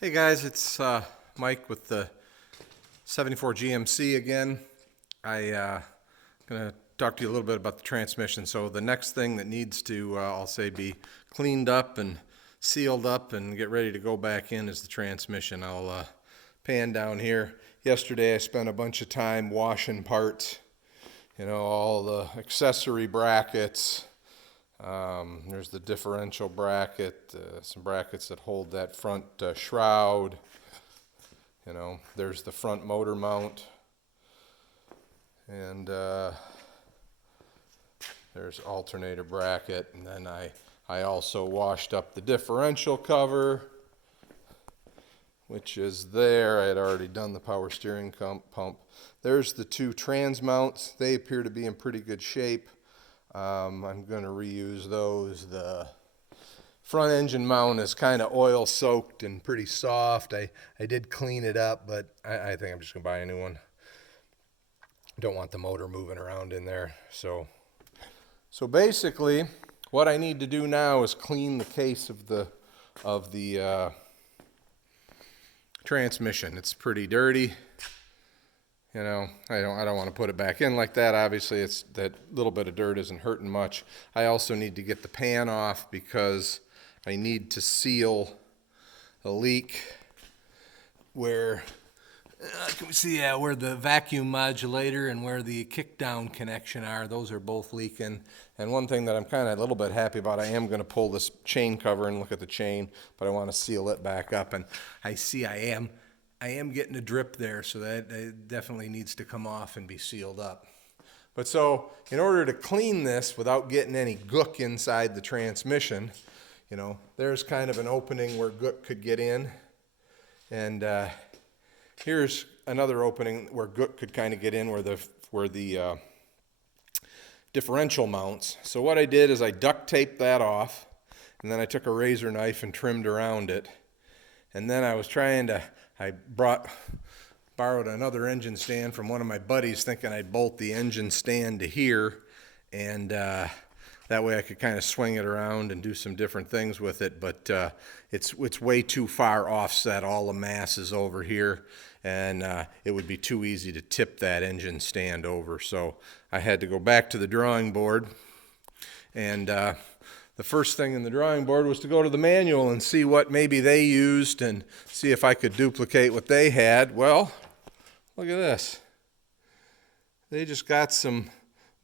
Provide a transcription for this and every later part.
Hey guys, it's Mike with the 74 GMC again. Gonna talk to you a little bit about the transmission. So the next thing that needs to, I'll say, be cleaned up and sealed up and get ready to go back in is the transmission. I'll pan down here. Yesterday I spent a bunch of time washing parts, all the accessory brackets. There's the differential bracket, some brackets that hold that front shroud. There's the front motor mount, and there's alternator bracket. And then I also washed up the differential cover, which is there. I had already done the power steering pump. There's the two trans mounts. They appear to be in pretty good shape. I'm going to reuse those. The front engine mount is kind of oil soaked and pretty soft. I did clean it up, but I think I'm just going to buy a new one. Don't want the motor moving around in there. So basically what I need to do now is clean the case of the transmission. It's pretty dirty. I don't want to put it back in like that. Obviously, it's that little bit of dirt isn't hurting much. I also need to get the pan off because I need to seal a leak where, can we see, where the vacuum modulator and where the kickdown connection are. Those are both leaking. And one thing that I'm kind of a little bit happy about, I am going to pull this chain cover and look at the chain, but I want to seal it back up. And I see I am getting a drip there, so that definitely needs to come off and be sealed up. But so in order to clean this without getting any gook inside the transmission, there's kind of an opening where gook could get in. And here's another opening where gook could kind of get in where the differential mounts. So what I did is I duct taped that off, and then I took a razor knife and trimmed around it. And then I borrowed another engine stand from one of my buddies, thinking I'd bolt the engine stand to here, and that way I could kind of swing it around and do some different things with it. But it's way too far offset. All the mass is over here, and it would be too easy to tip that engine stand over. So I had to go back to the drawing board, and the first thing in the drawing board was to go to the manual and see what maybe they used and see if I could duplicate what they had. Well, look at this. They just got some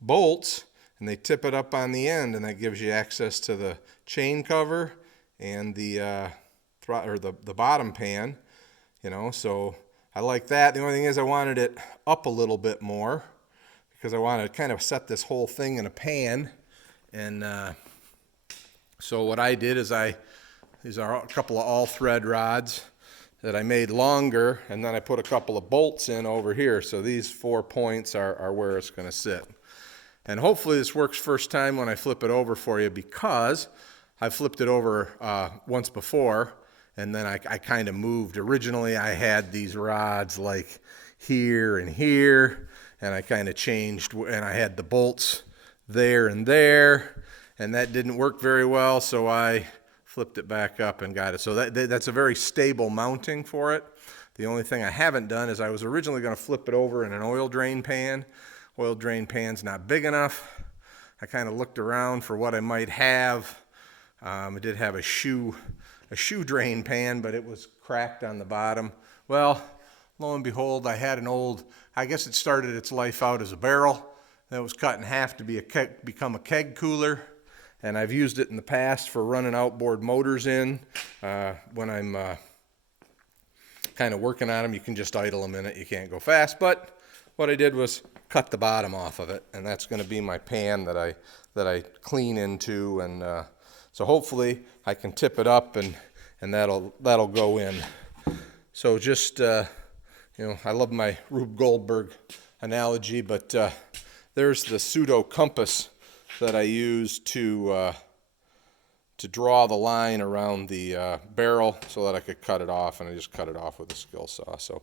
bolts and they tip it up on the end, and that gives you access to the chain cover and the bottom pan. So I like that. The only thing is I wanted it up a little bit more because I wanted to kind of set this whole thing in a pan. And so what I did is these are a couple of all-thread rods that I made longer, and then I put a couple of bolts in over here. So these 4 points are where it's going to sit. And hopefully this works first time when I flip it over for you, because I flipped it over once before, and then I kind of moved. Originally I had these rods like here and here, and I kind of changed, and I had the bolts there and there. And that didn't work very well, so I flipped it back up and got it. So that's a very stable mounting for it. The only thing I haven't done is I was originally going to flip it over in an oil drain pan. Oil drain pan's not big enough. I kind of looked around for what I might have. I did have a shoe drain pan, but it was cracked on the bottom. Well, lo and behold, I had an old, I guess it started its life out as a barrel that was cut in half to become a keg cooler. And I've used it in the past for running outboard motors in. When I'm kind of working on them, you can just idle them in it. You can't go fast. But what I did was cut the bottom off of it, and that's going to be my pan that I clean into. And so hopefully I can tip it up, and that'll go in. So just I love my Rube Goldberg analogy, but there's the pseudo compass that I used to draw the line around the barrel so that I could cut it off, and I just cut it off with a skill saw. So,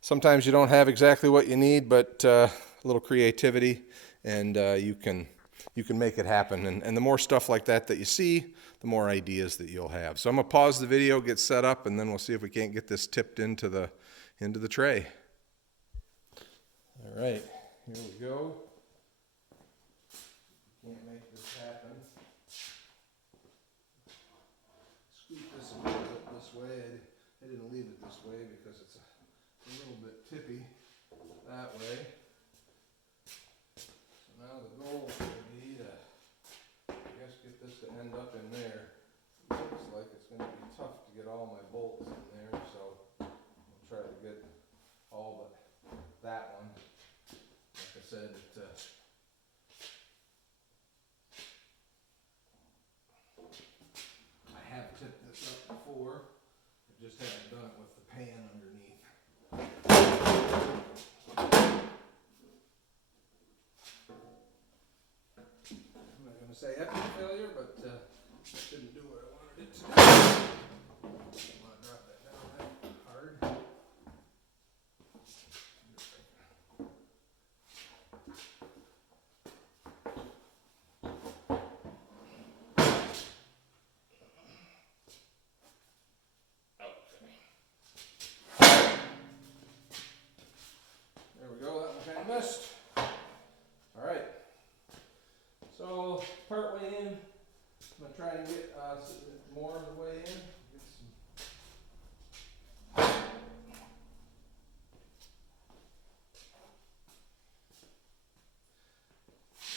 sometimes you don't have exactly what you need, but a little creativity, and you can you can make it happen. And the more stuff like that that you see, the more ideas that you'll have. So I'm gonna pause the video, get set up, and then we'll see if we can't get this tipped into the tray. All right, here we go. Can't make this happen. Scoot this a little bit this way. I didn't leave it this way because it's a little bit tippy that way. So now the goal is going to be to, I guess, get this to end up in there. It looks like it's going to be tough to get all my bolts in there, so I'll try to get all but that one. Like I said, I have tipped this up before. I just haven't done it with the pan underneath. I'm not going to say epic failure, but it didn't do what I wanted it to do. I want to drop that down that hard. There we go, that one kind of missed. All right, so part way in, I'm gonna try and get more of the way in. Get some.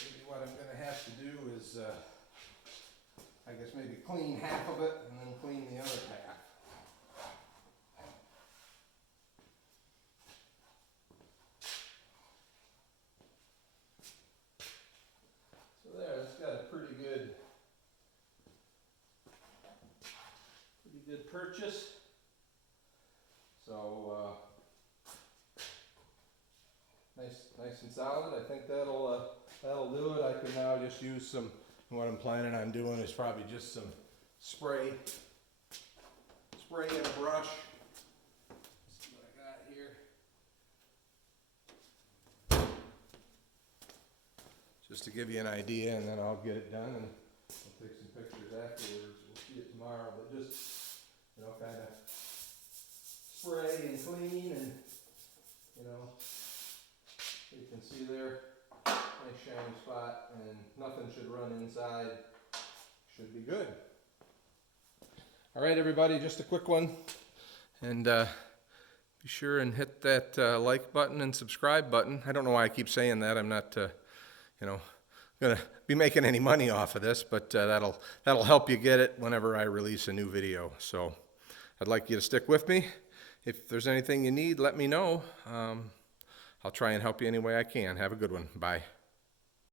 Maybe what I'm gonna have to do is, I guess maybe clean half of it and then clean the other half. There, it's got a pretty good purchase. So nice and solid. I think that'll do it. I can now just use some. What I'm planning on doing is probably just some spray and a brush. Let's see what I got here. Just to give you an idea, and then I'll get it done, and I'll take some pictures afterwards. We'll see it tomorrow, but just, kind of spray and clean, and, you can see there, nice shiny spot, and nothing should run inside. Should be good. All right, everybody, just a quick one, and be sure and hit that like button and subscribe button. I don't know why I keep saying that. I'm not gonna be making any money off of this, but that'll help you get it whenever I release a new video. So I'd like you to stick with me. If there's anything you need, let me know. I'll try and help you any way I can. Have a good one. Bye.